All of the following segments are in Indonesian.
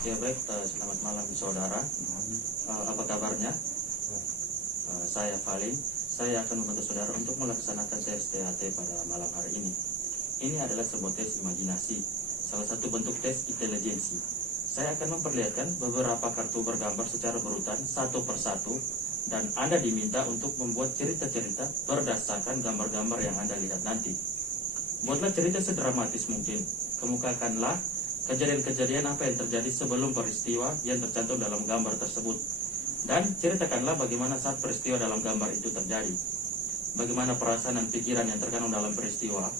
Ya baik, selamat malam saudara. Apa kabarnya? Saya Valim. Saya akan membantu saudara untuk melaksanakan CSTHT pada malam hari ini. Ini adalah sebuah tes imajinasi, salah satu bentuk tes intelijensi. Saya akan memperlihatkan beberapa kartu bergambar secara berurutan satu persatu, dan Anda diminta untuk membuat cerita-cerita berdasarkan gambar-gambar yang Anda lihat nanti. Buatlah cerita sedramatis mungkin. Kemukakanlah kejadian-kejadian apa yang terjadi sebelum peristiwa yang tercantum dalam gambar tersebut. Dan ceritakanlah bagaimana saat peristiwa dalam gambar itu terjadi. Bagaimana perasaan dan pikiran yang terkandung dalam peristiwa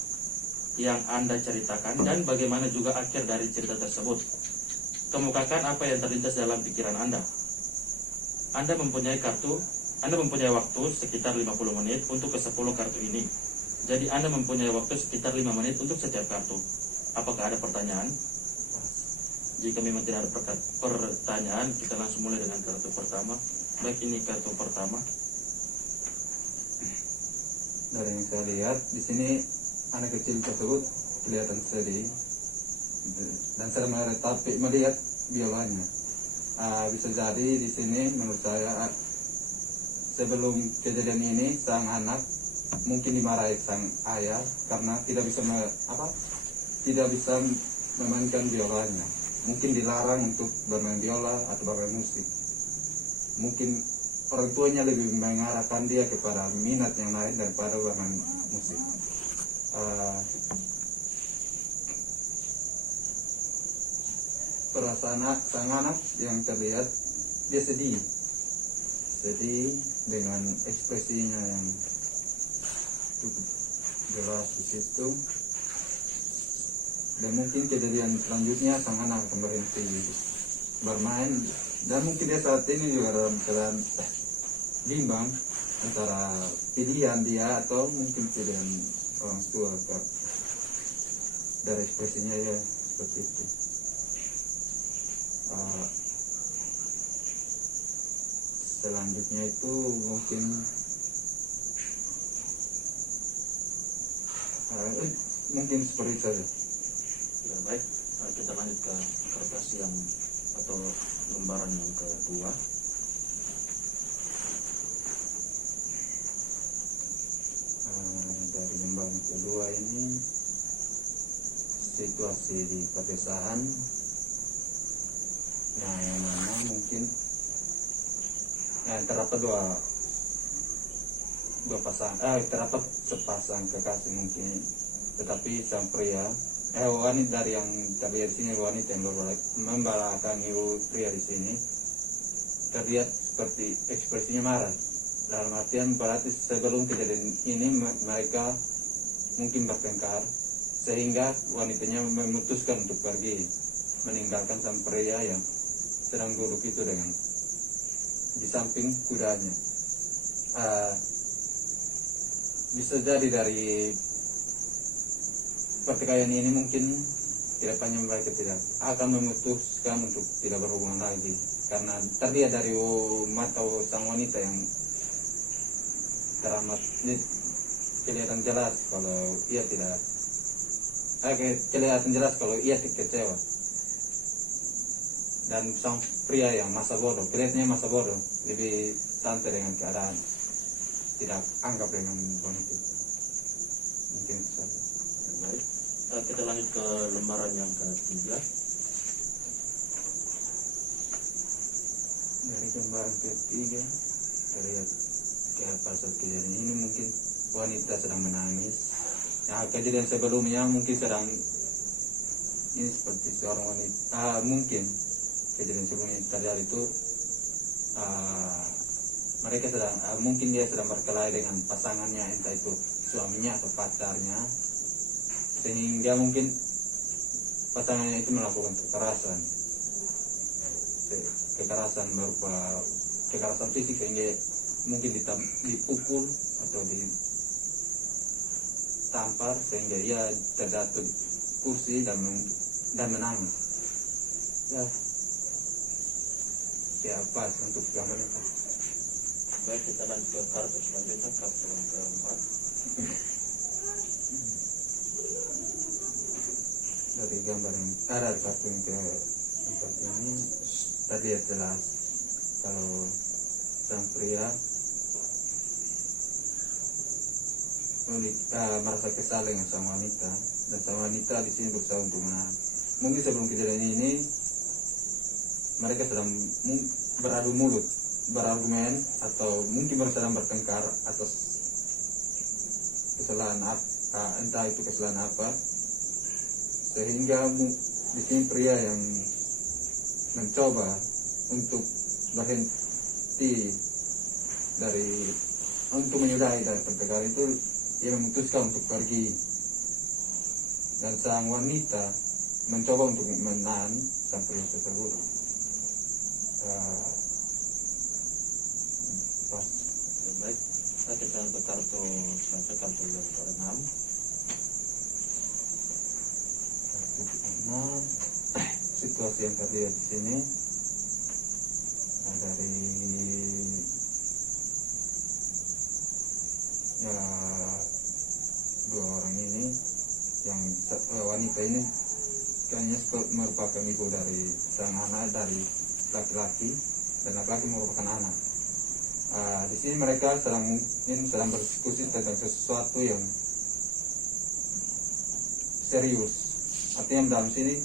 yang Anda ceritakan, dan bagaimana juga akhir dari cerita tersebut. Kemukakan apa yang terlintas dalam pikiran Anda. Anda mempunyai waktu sekitar 50 menit untuk ke-10 kartu ini. Jadi Anda mempunyai waktu sekitar 5 menit untuk setiap kartu. Apakah ada pertanyaan? Jika memang tidak ada pertanyaan, kita langsung mulai dengan kartu pertama. Baik, ini kartu pertama. Dari yang saya lihat di sini anak kecil tersebut kelihatan sedih dan sedang melihat biolanya. Bisa jadi di sini menurut saya sebelum kejadian ini sang anak mungkin dimarahi sang ayah karena tidak bisa memainkan biolanya. Mungkin dilarang untuk bermain biola atau bermain musik. Mungkin orang tuanya lebih mengarahkan dia kepada minat yang lain daripada bermain musik. Perasaan sang anak yang terlihat dia sedih dengan ekspresinya yang cukup jelas di situ. Dan mungkin kejadian selanjutnya sang anak akan berhenti bermain, dan mungkin dia saat ini juga dalam keadaan bimbang antara pilihan dia atau mungkin pilihan orang tua. Dari ekspresinya ya seperti itu. Selanjutnya itu mungkin seperti itu saja. Ya baik, kita lanjut ke kertas yang atau lembaran yang kedua. Dari lembaran kedua ini situasi di pedesaan. Nah, yang mana mungkin terdapat terdapat sepasang kekasih mungkin, tetapi sang pria wanita dari yang terlihat di sini, wanita yang membelakangi pria di sini terlihat seperti ekspresinya marah. Dalam artian berarti sebelum kejadian ini mereka mungkin bertengkar, sehingga wanitanya memutuskan untuk pergi meninggalkan sang pria yang sedang duduk itu dengan di samping kudanya. Bisa jadi dari pertikaian ini mungkin tidak banyak mereka tidak akan memutuskan untuk tidak berhubungan lagi, karena terlihat dari mata sang wanita yang teramat kelihatan jelas kalau ia tidak kelihatan jelas kalau ia kecewa. Dan sang pria yang masa bodoh, kelihatannya masa bodoh, lebih santai dengan keadaan, tidak anggap dengan wanita. Mungkin itu saja. Baik, kita lanjut ke lembaran yang ketiga. Dari lembaran ketiga terlihat pada kejadian ini mungkin wanita sedang menangis. Nah, kejadian sebelumnya mungkin ini seperti seorang wanita. Mungkin kejadian sebelumnya terjadi itu mereka mungkin dia sedang berkelahi dengan pasangannya, entah itu suaminya atau pacarnya, sehingga mungkin pasangannya itu melakukan kekerasan berupa kekerasan fisik, sehingga mungkin dipukul atau ditampar sehingga ia terjatuh di kursi dan menangis. Ya pas untuk gambar itu. Baik, kita lanjut ke kartu selanjutnya, kartu yang keempat. Dari gambar yang ada di kartu yang seperti ini tadi ya jelas kalau sang pria merasa kesal dengan sang wanita, dan sang wanita di sini berusaha untuk menahan. Mungkin sebelum kejadian ini mereka sedang beradu mulut, berargumen, atau mungkin sedang bertengkar atas kesalahan apa, entah itu kesalahan apa, sehingga di sini pria yang mencoba untuk berhenti untuk menyudahi dari pertengkaran itu, ia memutuskan untuk pergi, dan sang wanita mencoba untuk menahan sang pria tersebut. Pas. Baik, kita untuk kartu selanjutnya, kartu yang ke-6. Kartu ke-6, situasi yang terlihat di sini dari dua orang ini, yang wanita ini kayaknya merupakan ibu dari sang anak dari laki-laki, dan laki-laki merupakan anak. Di sini mereka sedang berdiskusi tentang sesuatu yang serius. Artinya dalam sini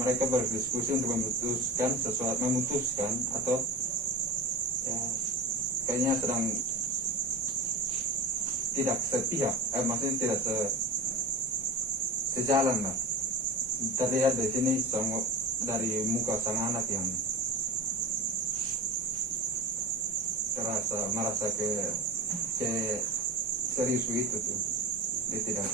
mereka berdiskusi untuk memutuskan atau ya kayaknya sedang tidak sepihak, maksudnya tidak sejalan lah. Terlihat di sini dari muka sang anak yang merasa ke serius itu tuh, dia tidak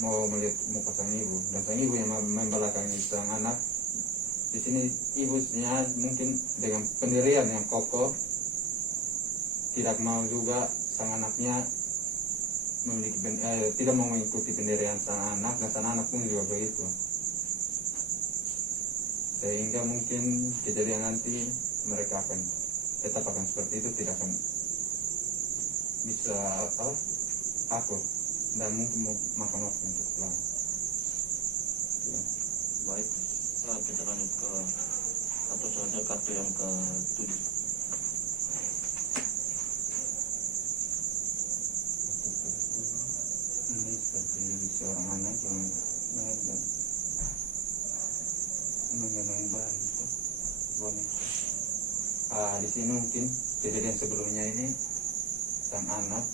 mau melihat muka sang ibu, dan sang ibu yang membelakangi sang anak. Di sini ibunya mungkin dengan pendirian yang kokoh tidak mau juga sang anaknya tidak mau mengikuti pendirian sang anak, dan sang anak pun juga begitu, sehingga mungkin kejadian nanti mereka tetap akan seperti itu, tidak akan bisa akur, dan mungkin makan waktu untuk pulang. Baik, kita lanjut ke kartu selanjutnya, kartu yang ke-7. Ini seperti seorang anak yang mengenai bayi itu, boneka. Di sini mungkin kejadian sebelumnya ini sang anak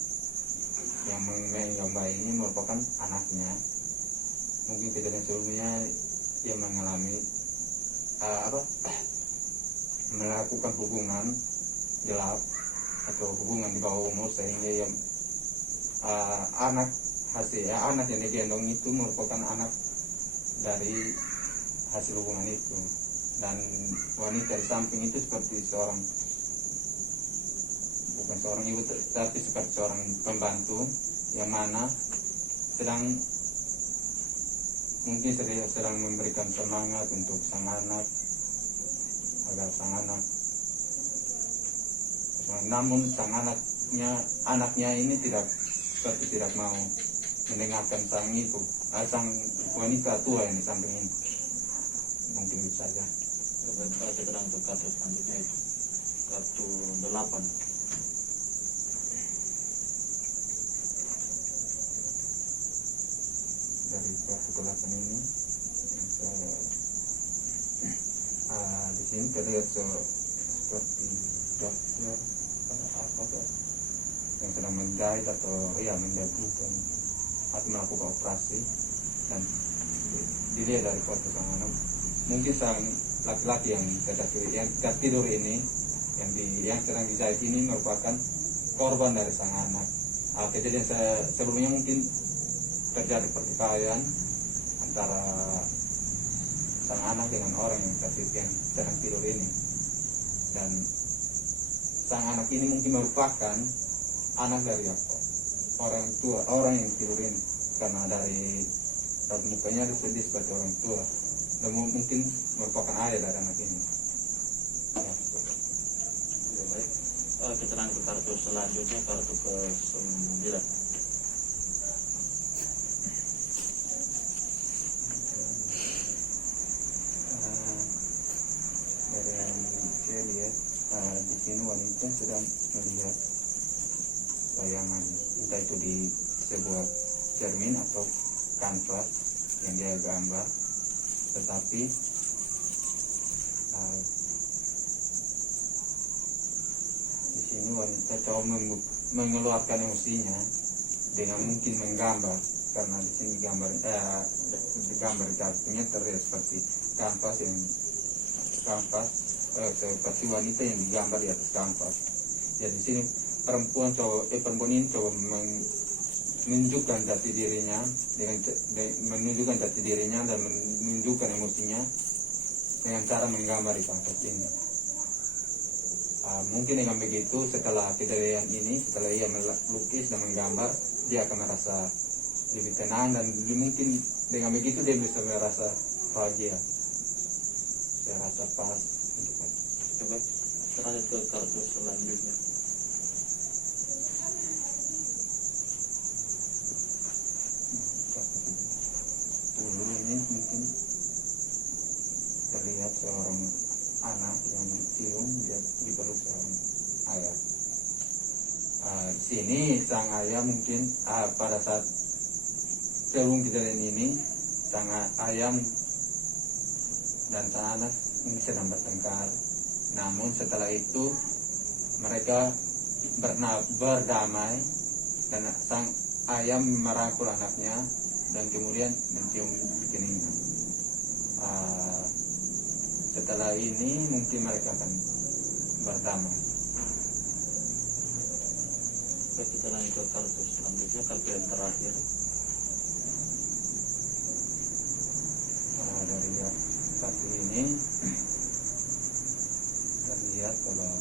yang memegang bayi ini merupakan anaknya. Mungkin kejadian sebelumnya dia mengalami melakukan hubungan gelap atau hubungan di bawah umur, sehingga anak yang digendong itu merupakan anak dari hasil hubungan itu. Dan wanita di samping itu seperti bukan seorang ibu, tapi seperti seorang pembantu yang mana mungkin sedang memberikan semangat untuk sang anak agar sang anak, namun sang anaknya ini tidak mau mendengarkan sang ibu, sang wanita tua yang di samping ini. Mungkin bisa saja. Kita lanjut ke kartu selanjutnya, itu kartu 8. Dari kartu ke-8 ini di sini terlihat seperti dokter yang sedang menjahit atau menjatuhkan atau melakukan operasi, dan dilihat dari foto sang anak, mungkin sang laki-laki yang tertidur ini, yang sedang dijahit ini merupakan korban dari sang anak. Kejadian sebelumnya mungkin terjadi pertikaian antara sang anak dengan orang yang sedang tidur ini, dan sang anak ini mungkin merupakan anak dari orang yang tidur ini, karena dari raut mukanya sedih seperti orang tua, dan mungkin merupakan ayah dari anak ini. Ya, baik. Kita lanjut ke kartu selanjutnya, kartu ke-9. sini wanita sedang melihat bayangan, entah itu di sebuah cermin atau kanvas yang dia gambar, tetapi di sini wanita coba mengeluarkan emosinya dengan mungkin menggambar, karena di sini gambar kartunya terlihat seperti seperti wanita yang digambar di atas kanvas. Ya di sini perempuan ini coba menunjukkan jati dirinya menunjukkan jati dirinya dan menunjukkan emosinya dengan cara menggambar di kanvas ini. Mungkin dengan begitu setelah kejadian ini, setelah ia melukis dan menggambar, dia akan merasa lebih tenang dan mungkin dengan begitu dia bisa merasa bahagia, saya rasa pas. Oke, terakhir ke kartu selanjutnya. Dulu ini mungkin terlihat seorang anak yang mencium dia dipeluk seorang ayah. Di sini sang ayah mungkin pada saat sebelum kejadian ini sang ayah dan sang anak ini sedang bertengkar. Namun setelah itu mereka berdamai dan sang ayah merangkul anaknya dan kemudian mencium keningnya. Setelah ini mungkin mereka akan berdamai. Kita lanjut ke kartu selanjutnya, kartu yang terakhir. Dari kartu ini terlihat kalau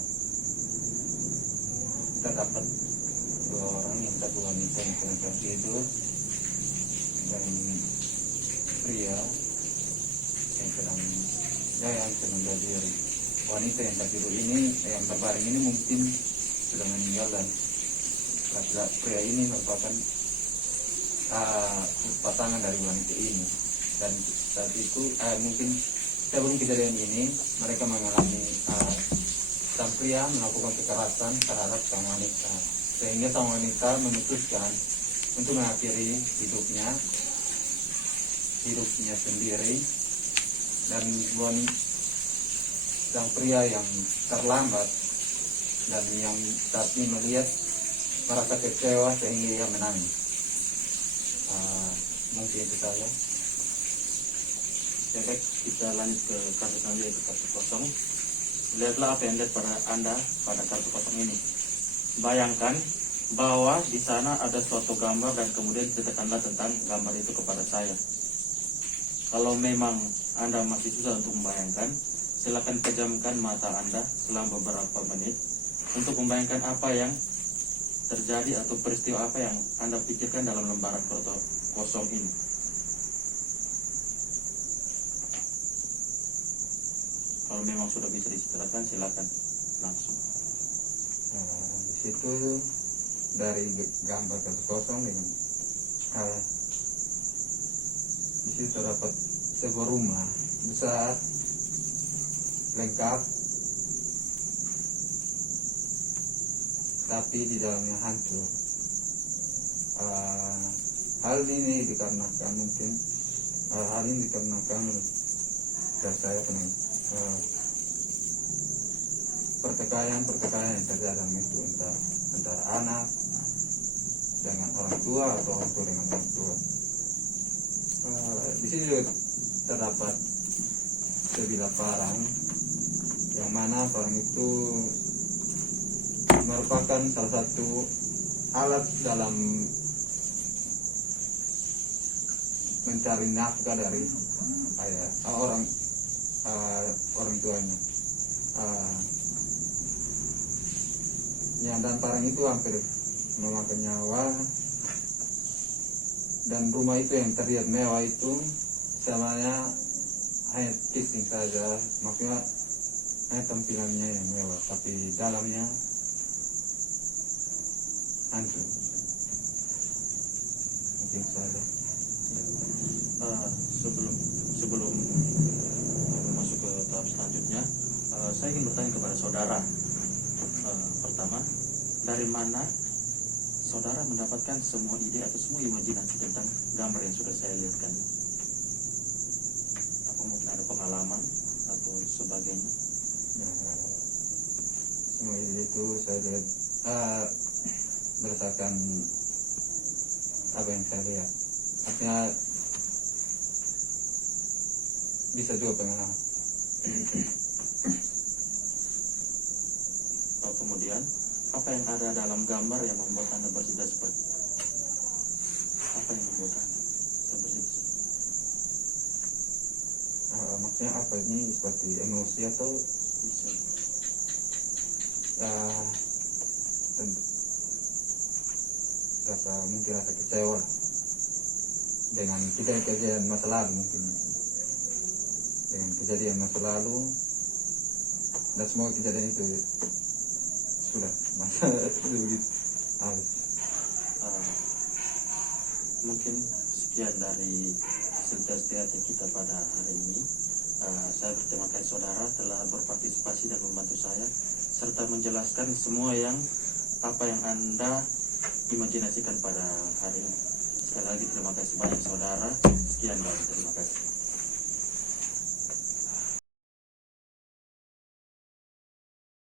kita dapat dua orang, yang satu wanita yang sedang tertidur dan pria yang sedang berdiri. Wanita yang tertidur ini, yang berbaring ini mungkin sudah meninggal dan pria ini merupakan pasangan dari wanita ini. Dan saat itu mungkin sebelum kejadian ini mereka mengalami sang pria melakukan kekerasan terhadap sang wanita, sehingga sang wanita memutuskan untuk mengakhiri hidupnya sendiri. Dan sang pria yang terlambat dan yang saat ini melihat merasa kecewa sehingga ia menangis. Mungkin itu saja. Ya, baik, kita lanjut ke kartu selanjutnya, ke kartu kosong. Lihatlah apa yang lihat pada Anda pada kartu kosong ini. Bayangkan bahwa di sana ada suatu gambar dan kemudian ceritakanlah tentang gambar itu kepada saya. Kalau memang Anda masih susah untuk membayangkan, silakan pejamkan mata Anda selama beberapa menit untuk membayangkan apa yang terjadi atau peristiwa apa yang Anda pikirkan dalam lembaran kartu kosong ini. Kalau memang sudah bisa diceritakan, silakan langsung. Di situ dari gambar kartu kosong dengan di situ terdapat sebuah rumah besar lengkap, tapi di dalamnya hancur. Hal ini dikarenakan dari saya pertikaian yang terjadi dalam itu antara anak dengan orang tua atau orang tua dengan orang tua. Di sini juga terdapat sebilah parang, yang mana parang itu merupakan salah satu alat dalam mencari nafkah dari orang tuanya. Dan parang itu hampir memakan nyawa, dan rumah itu yang terlihat mewah itu sebenarnya hanya casing saja, maksudnya hanya tampilannya yang mewah, tapi dalamnya hancur. Mungkin saja. Sebelum masuk ke tahap selanjutnya, saya ingin bertanya kepada saudara. Pertama, dari mana saudara mendapatkan semua ide atau semua imajinasi tentang gambar yang sudah saya lihatkan? Apa mungkin ada pengalaman atau sebagainya? Nah, semua itu saya lihat berdasarkan apa yang saya lihat. Artinya bisa juga pengalaman. Kemudian, apa yang ada dalam gambar yang membuat Anda bercerita seperti itu? Apa yang membuat Anda seperti itu? Maksudnya apa ini, seperti emosi atau Bisa. mungkin rasa kecewa dengan kejadian masa lalu, mungkin dengan kejadian masa lalu, dan semua kejadian itu sudah masa begitu habis. Mungkin sekian dari hasil tes THT kita pada hari ini. Saya berterima kasih saudara telah berpartisipasi dan membantu saya serta menjelaskan semua apa yang Anda imajinasikan pada hari ini. Sekali lagi terima kasih banyak saudara. Sekian dan terima kasih.